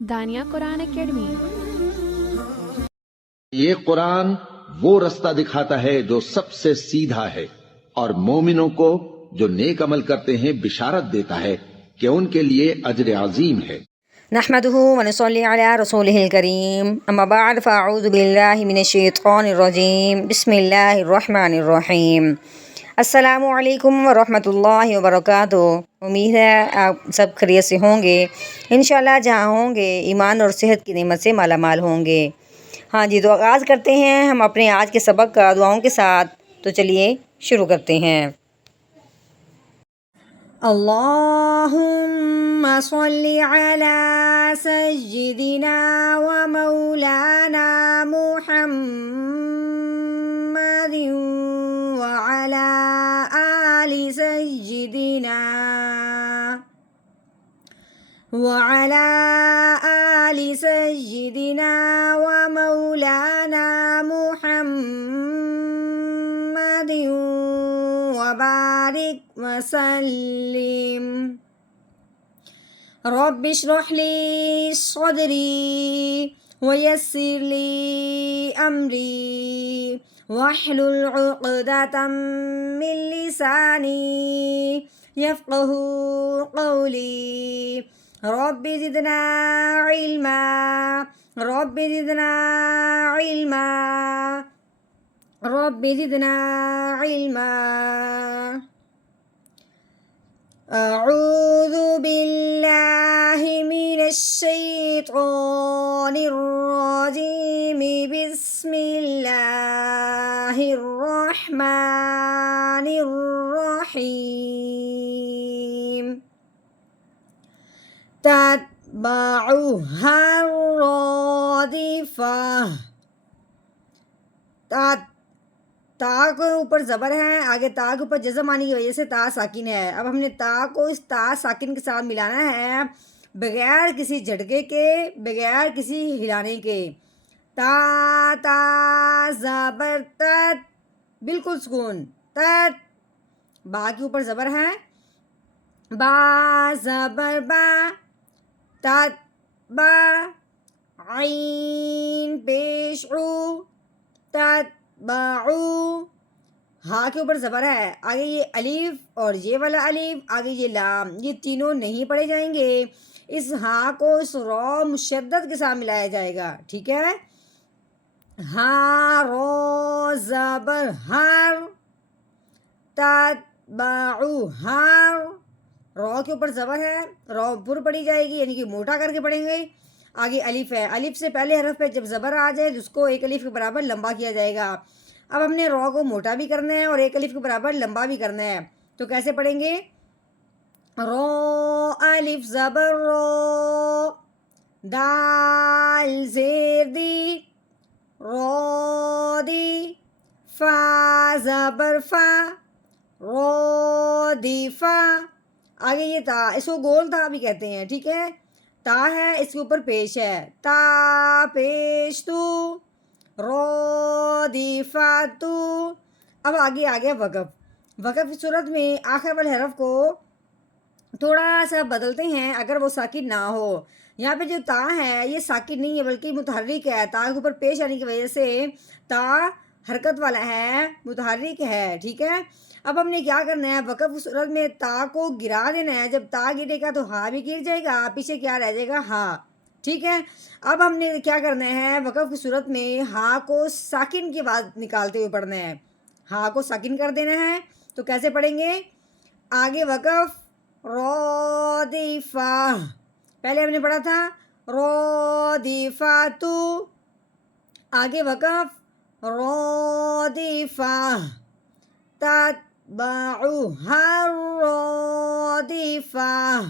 دانیہ قرآن academy. یہ قرآن وہ رستہ دکھاتا ہے جو سب سے سیدھا ہے، اور مومنوں کو جو نیک عمل کرتے ہیں بشارت دیتا ہے کہ ان کے لیے اجر عظیم ہے۔ نحمده ونصلي على رسوله الكريم اما بعد فاعوذ بالله من الشیطان الرجیم بسم اللہ الرحمن الرحیم۔ السلام علیکم ورحمۃ اللہ وبرکاتہ۔ امید ہے آپ سب خیریت سے ہوں گے، انشاءاللہ جہاں ہوں گے ایمان اور صحت کی نعمت سے مالا مال ہوں گے۔ ہاں جی، تو آغاز کرتے ہیں ہم اپنے آج کے سبق کا دعاؤں کے ساتھ، تو چلیے شروع کرتے ہیں۔ اللہم صلی علی سیدنا و مولانا محمد وعلی آل سیدنا وعلی آل سیدنا و مولانا محمد وبارک وسلم۔ رب اشرح لی صدری ویسر لی امری واحلل عقدۃ من لسانی یفقہوا قولی۔ رب زدنا علما رب زدنا علما رب زدنا علما۔ اعوذ باللہ من الشیطان الرجیم بسم اللہ الرحمن الرحیم۔ تتبعها الرادفہ۔ تا کے اوپر زبر ہے، آگے تا کے اوپر جزم آنے کی وجہ سے تا ساکن ہے۔ اب ہم نے تا کو اس تا ساکن کے ساتھ ملانا ہے بغیر کسی جھٹکے کے، بغیر کسی ہلانے کے۔ تا تا زبر تت، بالکل سکون، تت۔ با کے اوپر زبر ہے، با زبر با، تت با۔ عین پیش عو، تت باعو۔ ہا کے اوپر زبر ہے، آگے یہ الف اور یہ والا الف، آگے یہ لام، یہ تینوں نہیں پڑھے جائیں گے۔ اس ہا کو اس رو مشدد کے ساتھ ملایا جائے گا، ٹھیک ہے۔ ہا رو زبر ہر، تتبعو ہر۔ رو کے اوپر زبر ہے، رو پر پڑھی جائے گی، یعنی کہ موٹا کر کے پڑھیں گے۔ آگے الف ہے، الف سے پہلے حرف پہ جب زبر آ جائے تو اس کو ایک الف کے برابر لمبا کیا جائے گا۔ اب ہم نے رو کو موٹا بھی کرنا ہے اور ایک الف کے برابر لمبا بھی کرنا ہے، تو کیسے پڑھیں گے؟ رو الف زبر رو، دال زیر دی، رو دی۔ فا زبر فا، رو دی فا۔ آگے یہ تا، اس کو گول تا بھی کہتے ہیں، ٹھیک ہے۔ تا ہے، اس کے اوپر پیش ہے، تا پیش تو، رو دی فا تو۔ اب آگے آ گیا وقف۔ وقف کی صورت میں آخر والے حرف کو تھوڑا سا بدلتے ہیں اگر وہ ساکن نہ ہو۔ یہاں پہ جو تا ہے یہ ساکن نہیں ہے بلکہ متحرک ہے، تا کے اوپر پیش آنے کی وجہ سے تا حرکت والا ہے، متحرک ہے، ٹھیک ہے۔ اب ہم نے کیا کرنا ہے، وقف کی صورت میں تا کو گرا دینا ہے۔ جب تا گرے گا تو ہا بھی گر جائے گا، پیچھے کیا رہ جائے گا، ہا، ٹھیک ہے۔ اب ہم نے کیا کرنا ہے، وقف کی صورت میں ہا کو ساکن کے بعد نکالتے ہوئے پڑھنا ہے، ہا کو ساکن کر دینا ہے۔ تو کیسے پڑھیں گے؟ آگے وقف رو دی فا، پہلے ہم نے پڑھا تھا رو دی فا تو، آگے وقف رو دی فا، تتبعو ہر رو دی فا۔